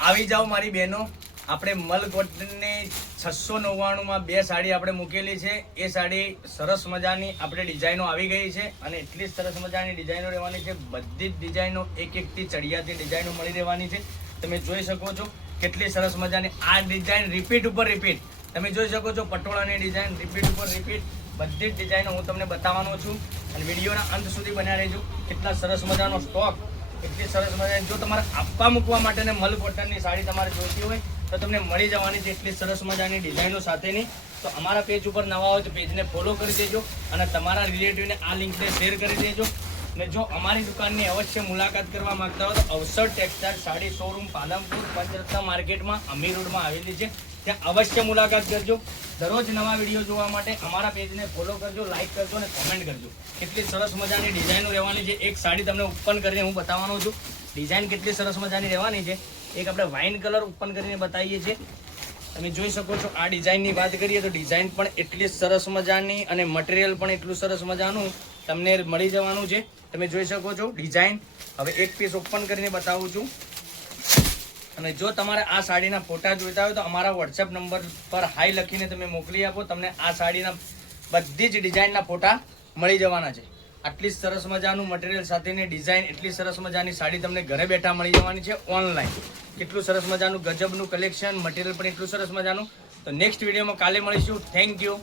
આવી જાઓ મારી બહેનો, આપણે મલ કોટનની 699 માં 2 સાડી આપણે મૂકેલી છે। એ સાડી સરસ મજાની આપણે ડિઝાઇનો આવી ગઈ છે અને એટલી સરસ મજાની ડિઝાઇનો રહેવાની છે। બધી જ ડિઝાઇનો એક એકથી ચડિયાતી ડિઝાઇનો મળી રહેવાની છે। તમે જોઈ શકો છો કેટલી સરસ મજાની આ ડિઝાઇન રિપીટ ઉપર રિપીટ તમે જોઈ શકો છો। પટોળાની ડિઝાઇન રિપીટ ઉપર રિપીટ બધી જ ડિઝાઇનો હું તમને બતાવવાનો છું અને વિડીયોના અંત સુધી બન્યા રહેજો। કેટલા સરસ મજાનો સ્ટોક, એટલી સરસ મજાની જો તમારે આપવા મૂકવા માટે ને મલ કોટનની સાડી તમારે જોઈતી હોય તો તમને મળી જવાની છે એટલી સરસ મજાની ડિઝાઇનો સાથેની। તો અમારા પેજ ઉપર નવા હોય તો પેજને ફોલો કરી દેજો અને તમારા રિલેટિવને આ લિંકને શેર કરી દેજો। અને જો અમારી દુકાનની અવશ્ય મુલાકાત કરવા માંગતા હો તો અવસર ટેક્સટાઇલ સાડી શોરૂમ પાલનપુર પંચરત્ન માર્કેટમાં અમીર રોડમાં આવેલી છે, ત્યાં અવશ્ય મુલાકાત કરજો। દરરોજ નવા વિડીયો જોવા માટે અમારા પેજને ફોલો કરજો, લાઇક કરજો અને કોમેન્ટ કરજો। કેટલી સરસ મજાની ડિઝાઇનો રહેવાની છે। એક સાડી તમને ઓપન કરીને હું બતાવવાનો છું, ડિઝાઇન કેટલી સરસ મજાની રહેવાની છે। એક આપણે વાઇન કલર ઓપન કરીને બતાવીએ છીએ, તમે જોઈ શકો છો। આ ડિઝાઇનની વાત કરીએ તો ડિઝાઇન પણ એટલી સરસ મજાની અને મટીરિયલ પણ એટલું સરસ મજાનું તમને મળી જવાનું છે। તમે જોઈ શકો છો ડિઝાઇન। હવે એક પીસ ઓપન કરીને બતાવું છું અને જો તમારે આ સાડીના ફોટા જોઈતા હોય તો અમારા વોટ્સએપ નંબર પર હાઈ લખીને તમે મોકલી આપો, તમને આ સાડીના બધી જ ડિઝાઇનના ફોટા મળી જવાના છે। આટલી સરસ મજાનું મટીરિયલ સાથેની ડિઝાઇન, એટલી સરસ મજાની સાડી તમને ઘરે બેઠા મળી જવાની છે ઓનલાઈન। કેટલું સરસ મજાનું ગજબનું કલેક્શન, મટીરિયલ પણ એટલું સરસ મજાનું। તો નેક્સ્ટ વિડીયોમાં કાલે મળીશું। Thank you.